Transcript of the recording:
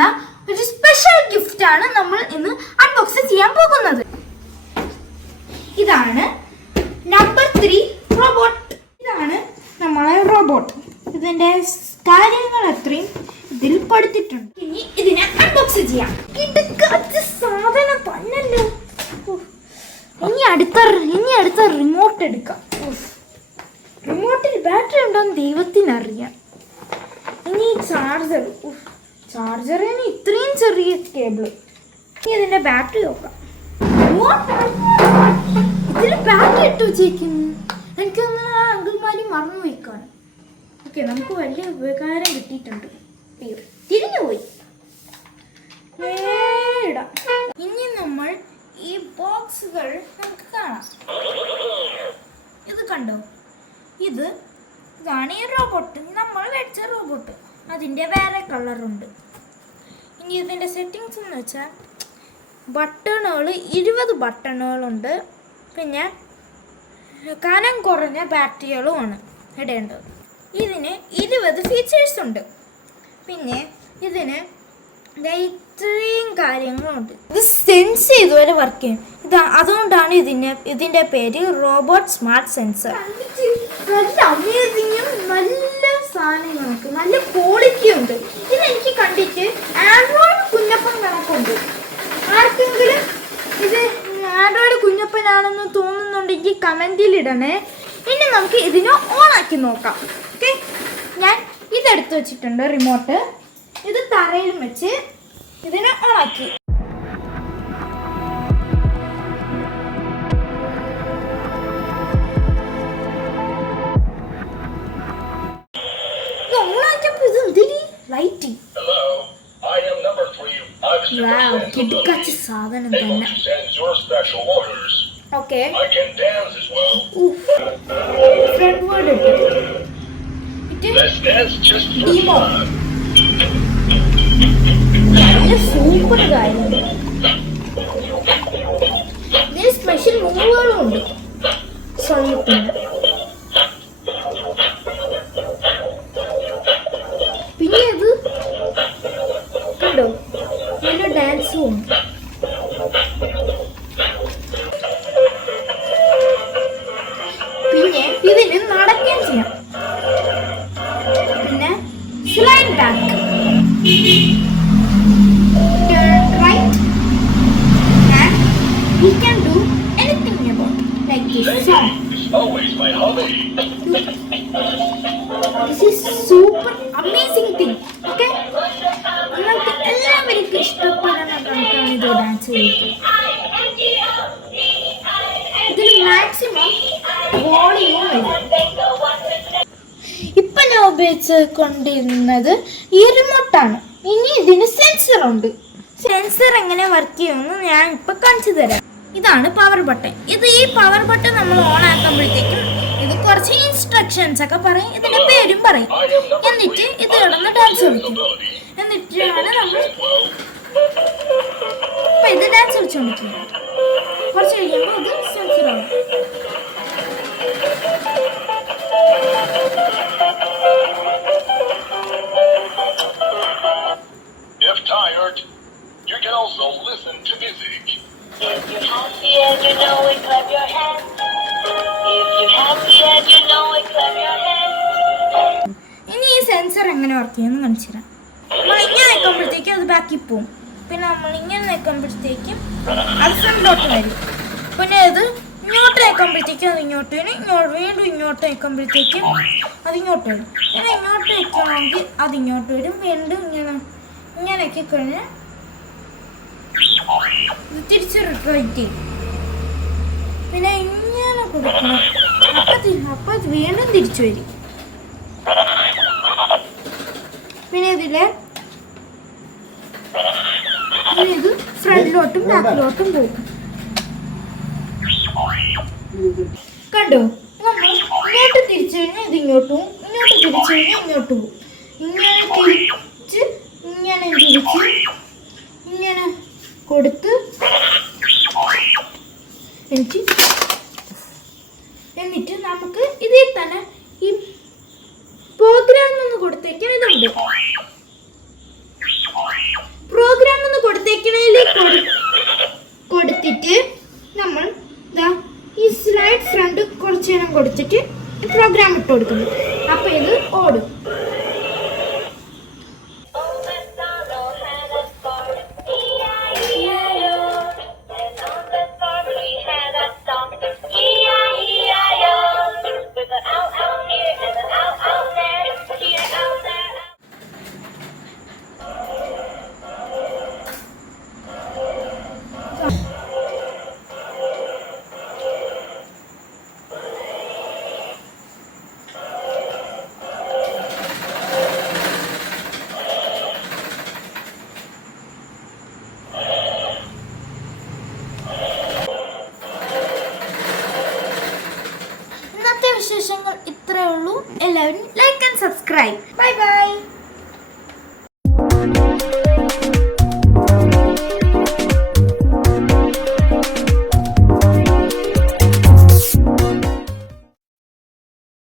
വന്ന ഒരു special gift ആണ് നമ്മൾ ഇന്ന് അൺബോക്സ് ചെയ്യാൻ പോകുന്നത്. ഇതാണ് നമ്പർ 3 റോബോട്ട്. ഇതാണ് നമ്മളെ റോബോട്ട്. ഇതിന്റെ കാര്യങ്ങൾ അത്രയും ഇതിൽ കൊടുത്തിട്ടുണ്ട്. ഇനി ഇതിനെ അൺബോക്സ് ചെയ്യാം. സാധനം തന്നല്ലോ. ഇനി അടുത്ത റിമോട്ട് എടുക്കാം. റിമോട്ടിൽ ബാറ്ററി ഉണ്ടോന്ന് ദൈവത്തിനറിയാം. ഇനി ചാർജറിന് ഇത്രയും ചെറിയ കേബിള്. ഇനി ഇതിന്റെ ബാറ്ററി നോക്കാം. ഇതിൽ ബാറ്ററി ഇട്ട് വെച്ചേക്കുന്നു. എനിക്കൊന്ന് അങ്കിൾമാരി മറന്നു വയ്ക്കാണ്. ഓക്കെ, നമുക്ക് വലിയ ഉപകാരം കിട്ടിയിട്ടുണ്ട്. തിരിഞ്ഞുപോയി. ഇനി നമ്മൾ ഈ ബോക്സുകൾ നമുക്ക് കാണാം. ഇത് കണ്ടോ? ഇതാണ് ഈ റോബോട്ട്. നമ്മൾ വെച്ച റോബോട്ട്. അതിൻ്റെ വേറെ കളറുണ്ട്. ഇനി ഇതിൻ്റെ സെറ്റിങ്സ് എന്ന് വെച്ചാൽ ബട്ടണുകൾ 20 ബട്ടണുകളുണ്ട്. പിന്നെ കനം കുറഞ്ഞ ബാറ്ററികളുമാണ് ഇടേണ്ടത്. ഇതിന് 20 ഫീച്ചേഴ്സ് ഉണ്ട്. പിന്നെ ഇതിന് ഇത്രയും കാര്യങ്ങളുണ്ട്. ഇത് സെൻസ് ചെയ്തുവരെ വർക്ക് ചെയ്യും. അതുകൊണ്ടാണ് ഇതിൻ്റെ പേര് റോബോട്ട് സ്മാർട്ട് സെൻസർ. നല്ല അമേസിങ്ങും നല്ല സാധനങ്ങൾക്ക് നല്ല ക്വാളിറ്റി ഉണ്ട്. ഇതെനിക്ക് കണ്ടിട്ട് ആൻഡ്രോയിഡ് കുഞ്ഞപ്പൻ കണക്കുണ്ട്. ആർക്കെങ്കിലും ഇത് ആൻഡ്രോയിഡ് കുഞ്ഞപ്പനാണെന്ന് തോന്നുന്നുണ്ടെങ്കിൽ കമൻറ്റിൽ ഇടണേ. ഇനി നമുക്ക് ഇതിനെ ഓണാക്കി നോക്കാം. ഓക്കെ, ഞാൻ ഇതെടുത്ത് വെച്ചിട്ടുണ്ട് റിമോട്ട്. ഇത് തറയിൽ വെച്ച് ഇതിനെ ഓണാക്കി. സാധനം തന്നെ. Okay, front word demo. നല്ല സൂപ്പർ കാര്യം. ഇതിന് സ്പെഷ്യൽ മൂവുകളും ഉണ്ട്. സോയിപ്പിന് പിന്നെ ഇത് കണ്ടോ, നല്ല ഡാൻസും ഉണ്ട്. പിന്നെ ഇതിന് നടക്കുകയും ചെയ്യാം. പിന്നെ slide back, right, and we can do anything about like this song. Always my hobby. This is super amazing thing. Okay, നിങ്ങൾക്ക് എല്ലാവർക്കും ഇഷ്ടപ്പെടുന്ന കണക്കാണ് ഇത് ഡാൻസ് ചെയ്യുന്നത്. ഇതിൽ മാക്സിമം വോളിയം വരും. ഇപ്പൊ ഞാൻ ഉപയോഗിച്ച് കൊണ്ടിരുന്നത് ഈ റിമോട്ടാണ്. ഇനി ഇതിന് സെൻസർ ഉണ്ട്. സെൻസർ എങ്ങനെ വർക്ക് ചെയ്യുമെന്ന് ഞാൻ ഇപ്പൊ കാണിച്ചു തരാം. ഇതാണ് പവർ ബട്ടൺ. ഈ പവർ ബട്ടൺ നമ്മൾ ഓൺ ആക്കുമ്പോഴത്തേക്കും ഇത് കുറച്ച് ഇൻസ്ട്രക്ഷൻസ് ഒക്കെ പറയും. ഇതിന്റെ പേരും പറയും. എന്നിട്ട് ഇത് കിടന്ന് ഡാൻസ് കളിക്കും. എന്നിട്ടാണ് നമ്മൾ ഇപ്പൊ ഇത് ഡാൻസ് കളിച്ചോണ്ടിരിക്കുന്നത്. കുറച്ച് കഴിയുമ്പോൾ ഇത് സെൻസർ ആവും. If tired, you can also listen to music. If you're happy and you know it, clap your hands. If you're happy and you know it, clap your hands. ഇനി ഈ സെൻസർ എങ്ങനെ work ചെയ്യുമെന്ന് കാണിച്ചു തരാം. നമ്മൾ ഇങ്ങനെ നിൽക്കുമ്പോഴത്തേക്കും അത് ബാക്കിൽ പോവും. പിന്നെ നമ്മൾ ഇങ്ങനെ നിൽക്കുമ്പോഴത്തേക്കും അത് ഫ്രണ്ടിലോട്ട് വരും. പിന്നെ ഇത് ഇങ്ങോട്ട് നിൽക്കുമ്പോഴത്തേക്കും അത് ഇങ്ങോട്ട് വരും. വീണ്ടും ഇങ്ങോട്ട് നിൽക്കുമ്പോഴത്തേക്കും അത് ഇങ്ങോട്ട് വരും. പിന്നെ ഇങ്ങോട്ട് നിൽക്കണമെങ്കിൽ അത് ഇങ്ങോട്ട് വരും. വീണ്ടും ഇങ്ങനെയൊക്കെ കഴിഞ്ഞ് ഇത് തിരിച്ച് റിട്രൈറ്റ് ചെയ്യും. പിന്നെ ഇങ്ങനെ കൊടുക്കണം. അപ്പം അത് വീണ്ടും തിരിച്ചു വരും. പിന്നെ ഇത് ഫ്രണ്ടിലോട്ടും ബാക്കിലോട്ടും പോകും. കണ്ടോ, നമ്മൾ ഇങ്ങോട്ട് തിരിച്ചു കഴിഞ്ഞാൽ ഇത് ഇങ്ങോട്ടും പോകും. ഇങ്ങോട്ട് തിരിച്ചു കഴിഞ്ഞാൽ ഇങ്ങോട്ട് പോകും. ഇങ്ങനെ തിരിച്ച് ഇങ്ങനെ തിരിച്ച് ഇങ്ങനെ കൊടുത്ത് എന്നിട്ട് നമുക്ക് ഇതിൽ തന്നെ ഈ പ്രോഗ്രാം ഒന്ന് കൊടുത്തേക്കാൻ ഇതുണ്ട്. തയ്ക്കണേൽ കൊടുത്തിട്ട് നമ്മൾ ഈ സ്ലൈഡ് ഫ്രണ്ട് കുറച്ച് നേരം കൊടുത്തിട്ട് പ്രോഗ്രാം ഇട്ട് കൊടുക്കുന്നു. അപ്പൊ ഇത് ഓടും. വിശേഷങ്ങൾ ഇത്രയേ ഉള്ളൂ. എല്ലാവരും like and subscribe. Bye bye.